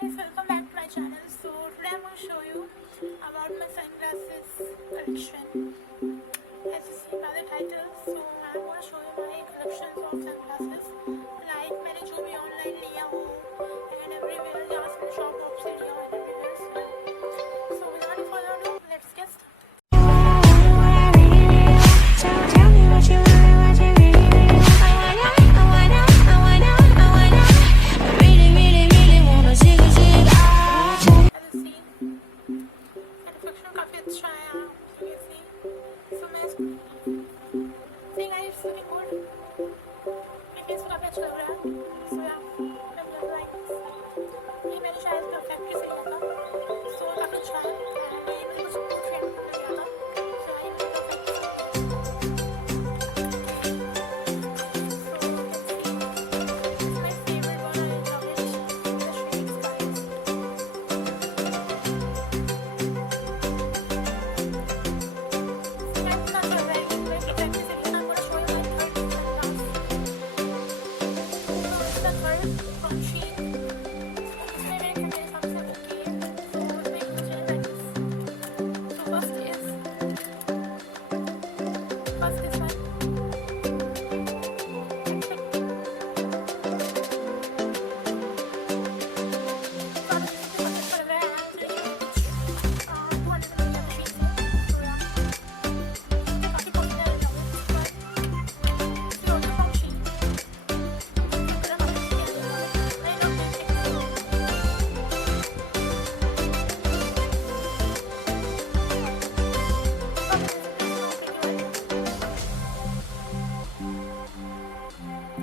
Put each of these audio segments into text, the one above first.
Guys, welcome back to my channel. So today I'm going to show you about my sunglasses collection. As you see by the title, so I'm going to show you my collections of sunglasses. Like मैंने जो भी online लिया हो and everywhere जहाँ से shop से लिया हो and everywhere. So without further ado, let's get started.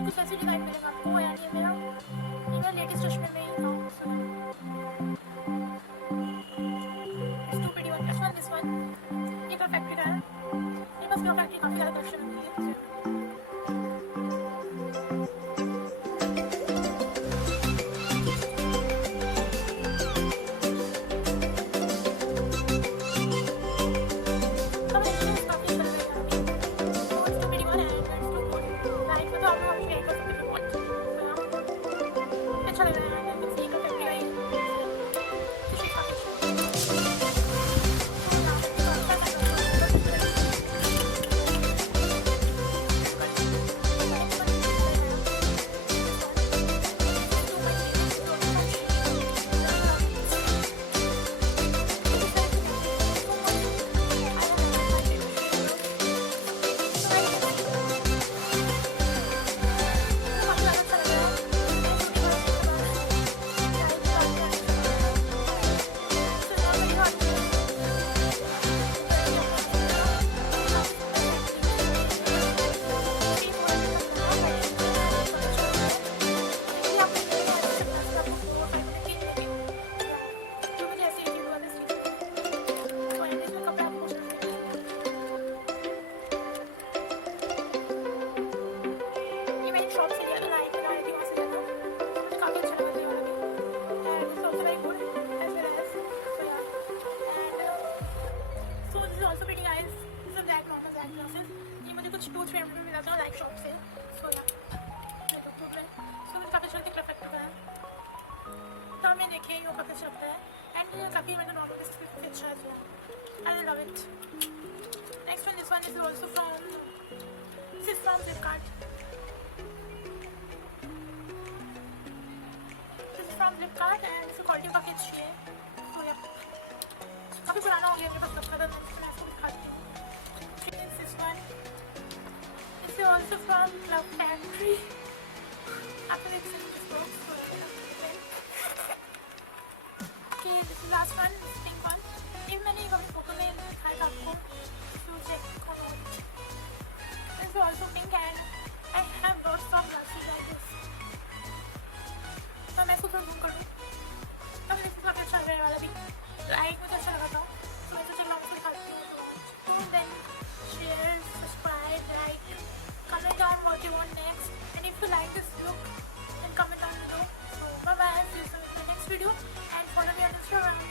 कुछ ऐसी डिज़ाइन मिलेगा आपको यार ये मेरा लेटेस्ट चश्मे में ही था दिस वन ये परफेक्ट है ये बस परफेक्ट काफ़ी ज़्यादा कलेक्शन है कुछ 2-3 में मिला था लाइक शॉप से सो या सो मुझे काफ़ी अच्छा लगता है परफेक्ट है तो मैं देखे ये काफ़ी अच्छा लगता है एंड काफ़ी मैंने नॉर्मल पीस भी अच्छा है I love it next one this one is also from Flipkart and इसकी क्वालिटी काफ़ी अच्छी है तो या काफ़ी पुराना हो गया मेरे पास रखा था मैं इसको दिखाती हूँ this one is also from Love Factory. After listening this box, okay, this is last one, this pink one. If मैंने कभी फोटो में दिखाया था आपको, तो check करो. This is also pink and I have lots of glasses like this. तो मैं इसको थोड़ा zoom करूँ. तब this काफ़ी अच्छा लग रहा है वाला भी. Like मुझे अच्छा लगा था. तो मैं तो चलो आपको दिखाती हूँ. So then share, subscribe, like. Comment down what you want next, and if you like this look then comment down below. So bye bye, see you soon in the next video and follow me on Instagram.